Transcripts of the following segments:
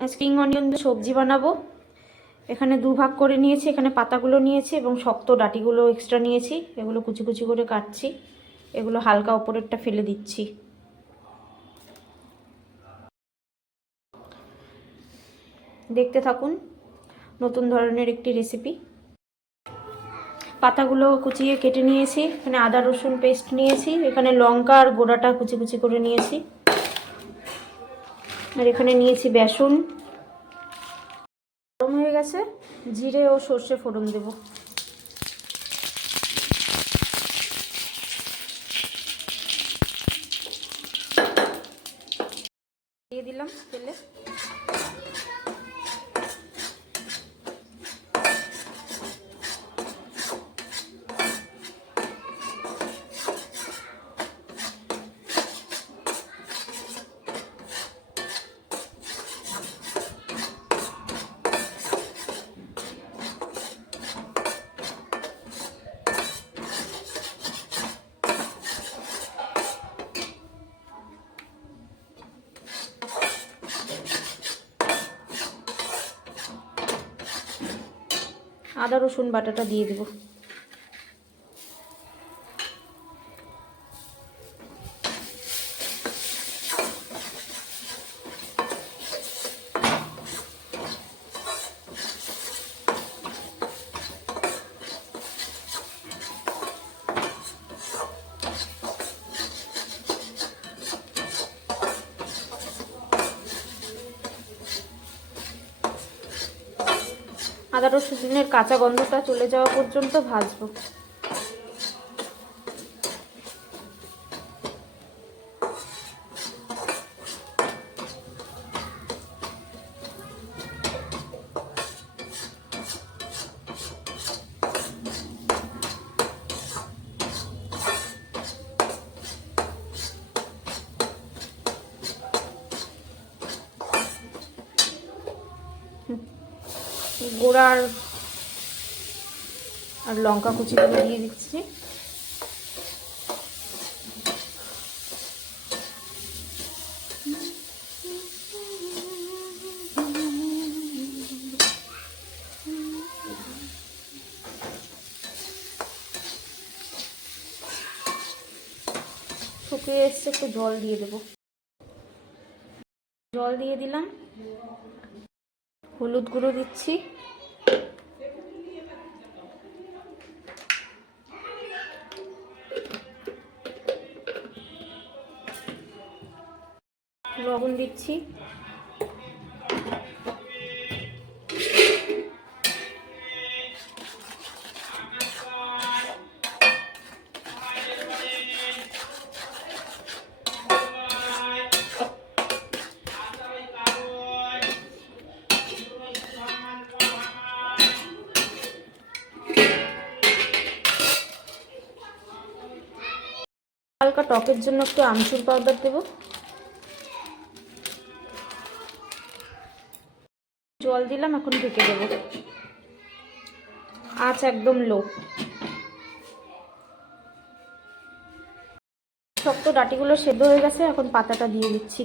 Spring onion দিয়ে সবজি বানাবো। এখানে দুভাগ করে নিয়েছি, এখানে পাতাগুলো নিয়েছি এবং শক্ত ডাঁটিগুলো এক্সট্রা নিয়েছি। এগুলো কুচি কুচি করে কাটছি, এগুলো হালকা ওপরেরটা ফেলে দিচ্ছি। দেখতে থাকুন, নতুন ধরনের একটি রেসিপি। পাতাগুলো কুচিয়ে কেটে নিয়েছি, এখানে আদা রসুন পেস্ট নিয়েছি, এখানে লঙ্কা আর গোড়াটা কুচি কুচি করে নিয়েছি, আর এখানে নিয়েছি বেসন। গরম হয়ে গেছে, জিরে ও সর্ষে ফোড়ন দেব। দিয়ে দিলাম তেলে। আদা রসুন বাটাটা দিয়ে দেব। আদা রসুনের কাঁচা গন্ধটা চলে যাওয়া পর্যন্ত ভাজবো। গোড়া আর লঙ্কা কুচিগুলো দিয়ে দিচ্ছি। শুকিয়ে এসছে, একটু জল দিয়ে দেব। জল দিয়ে দিলাম, হলুদ গুঁড়ো দিচ্ছি, লবণ দিচ্ছি, হালকা টকের জন্য একটু আমচুর পাউডার দেব। জল দিলাম, এখন ঢেকে দেব। আঁচ একদম লো। শক্ত ডাঁটিগুলো সেদ্ধ হয়ে গেছে, এখন পাতাটা দিয়ে দিচ্ছি।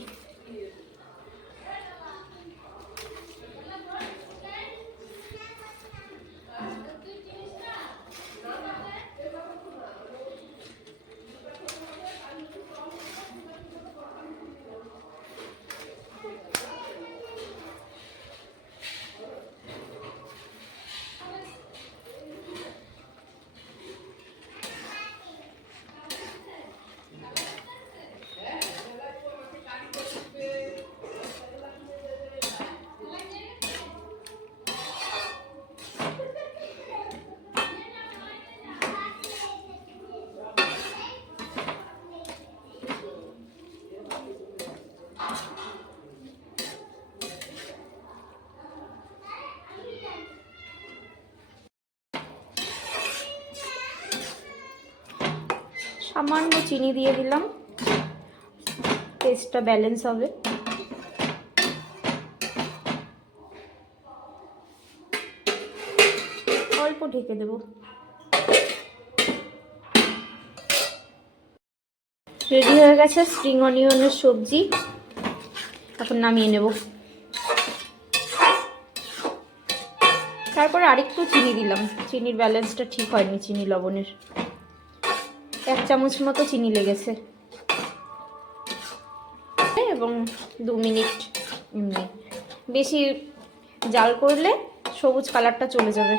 সামান্য চিনি দিয়ে দিলাম, টেস্টটা ব্যালেন্স হবে। অল্প ঢেকে দেব। রেডি হয়ে গেছে স্প্রিং অনিয়নের সবজি, এখন নামিয়ে নেব। তারপরে আরেকটু চিনি দিলাম, চিনির ব্যালেন্সটা ঠিক হয়নি চিনি লবণের, 1 চামচ মতো চিনি লেগেছে। এবং 2 মিনিট এমনি, বেশি জাল করলে সবুজ কালারটা চলে যাবে।